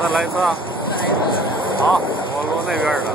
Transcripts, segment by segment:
再来一次啊！好，我录那边的。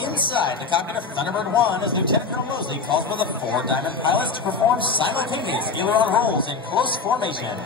Inside the cockpit of Thunderbird 1 as Lieutenant Colonel Mosley calls for the 4 Diamond pilots to perform simultaneous aileron rolls in close formation.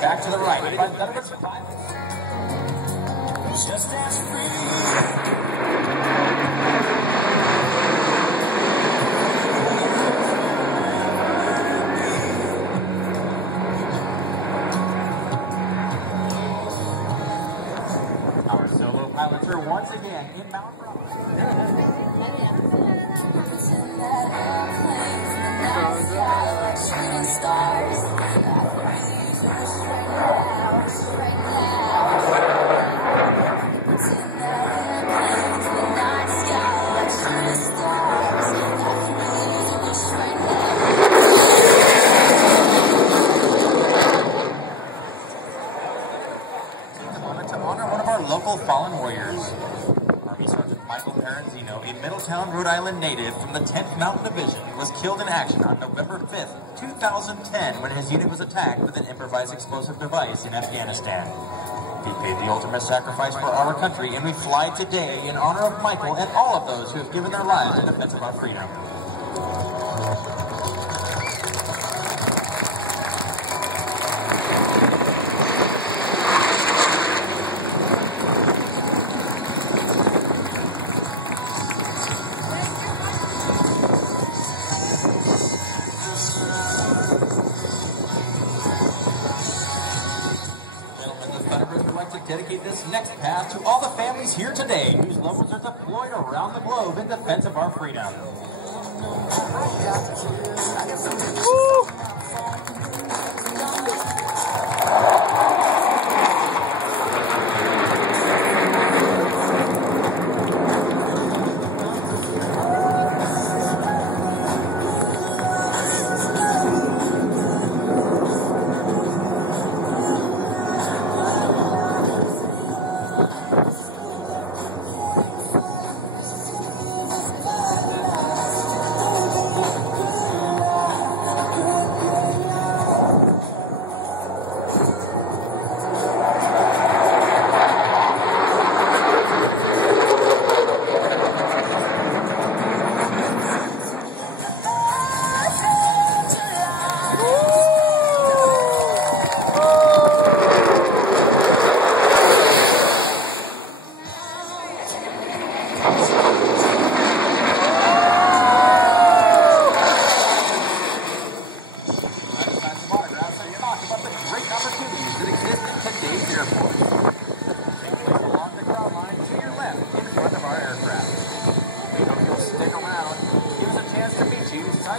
Back to the right. Thunderbird's just as free. Our solo pilots are once again in Mount local fallen warriors. Army Sergeant Michael Paranzino, a Middletown, Rhode Island native from the 10th Mountain Division, was killed in action on November 5th, 2010 when his unit was attacked with an improvised explosive device in Afghanistan. He paid the ultimate sacrifice for our country, and we fly today in honor of Michael and all of those who have given their lives in defense of our freedom. To dedicate this next path to all the families here today whose loved ones are deployed around the globe in defense of our freedom. Woo!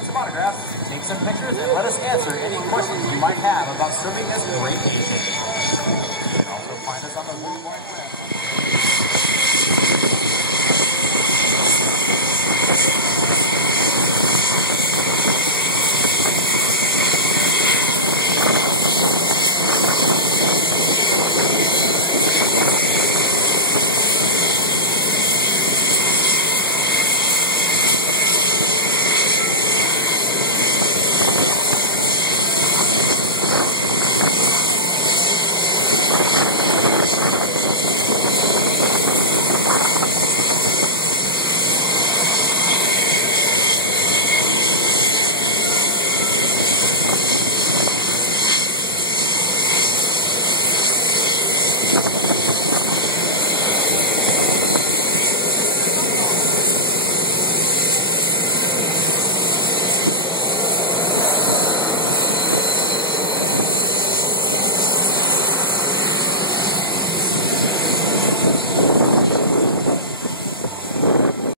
Some autographs, take some pictures, and let us answer any questions you might have about serving this great nation. You can also find us on the